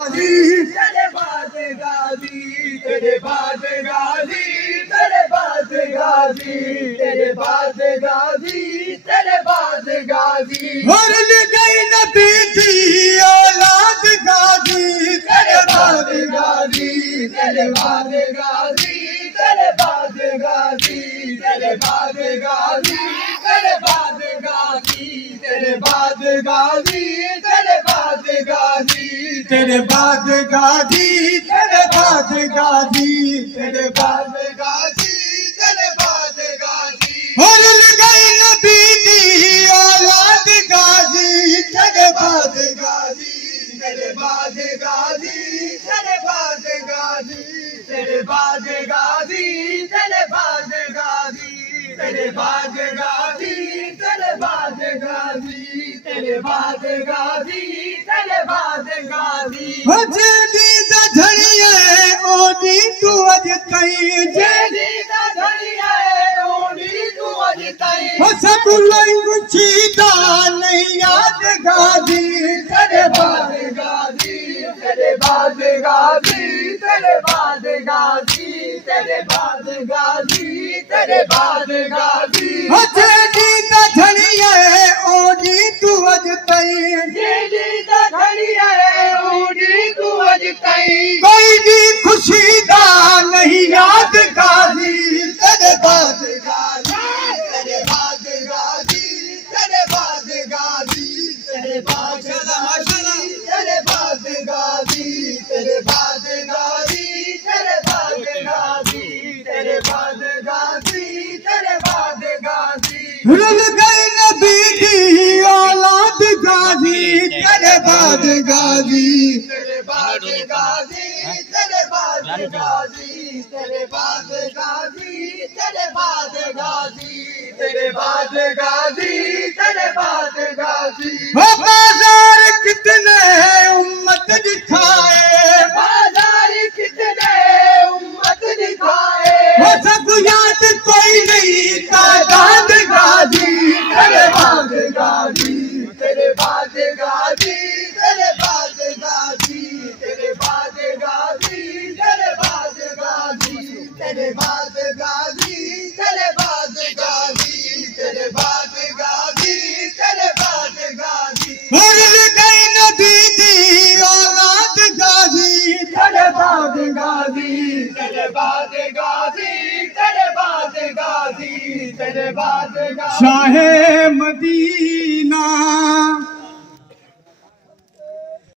तेरे बाद गाजी, तेरे बाद गाजी, तेरे बाद गाजी, तेरे बाद गाजी, तेरे बाद गाजी। मरल गई नबी की औलाद गाजी, तेरे बाद गाजी, तेरे बाद गाजी, तेरे बाद गाजी, तेरे बाद गाजी, तेरे बाद गाजी, तेरे बाद गाजी, तेरे बाद गाजी, तेरे बाद गाजी, तेरे बाद गाजी, तेरे बाद गाजी, तेरे बाद गाजी। मरल गई नबी की औलाद गाजी, तेरे बाद गाजी, तेरे बाद गाजी, तेरे बाद गाजी, तेरे बाद गाजी, तेरे बाद गाजी, तेरे बाद गाजी, तेरे बाद गाजी, तेरे बाद गाजी, तेरे बाद गाजी। जेदी दा धड़िए ओदी तू अज ताईं, जेदी दा धड़िए ओदी तू अज ताईं। सब लोग चीदा नहीं याद गाजी, तेरे बाद गाजी, तेरे बाद गाजी, तेरे बाद गाजी, तेरे बाद गाजी, तेरे बाद गाजी। जेदी दा धड़िए ओदी तू अज ताईं, जेदी दा धड़िए ओदी तू अज ताईं। कोई भी खुशी दा नहीं याद गाजी, तेरे बाद गाजी, तेरे बाद गाजी, तेरे बाद गाजी, तेरे बाद गाजी, तेरे बाद गाजी, तेरे बाद गाजी, तेरे बाद गाजी, तेरे बाद गाजी, तेरे बाद गाजी। रुल गए नबी की औलाद गाजी, तेरे बाद गाजी, तेरे बाद गाजी, तेरे बाद गाजी, तेरे बाद गाजी, तेरे बाद गाजी, तेरे बाद गाजी, तेरे बाद गाजी। बाजार कितने उम्मत दिखाए, बाजार कितने उम्मत दिखाए। वो सब याद कोई नहीं तादाद गाजी, तेरे बाद गाजी, तेरे बाद गाजी, तेरे बाद गाजी, तेरे बाद गाजी, तेरे बाद गाजी, तेरे बाद गाजी, तेरे बाद गाजी, तेरे बाद गाजी, तेरे बाद गाजी। मरल गई नबी की औलाद गाजी, तेरे बाद गाजी, तेरे बाद गाजी, तेरे बाद गाजी, तेरे बाद गाजी। शाहे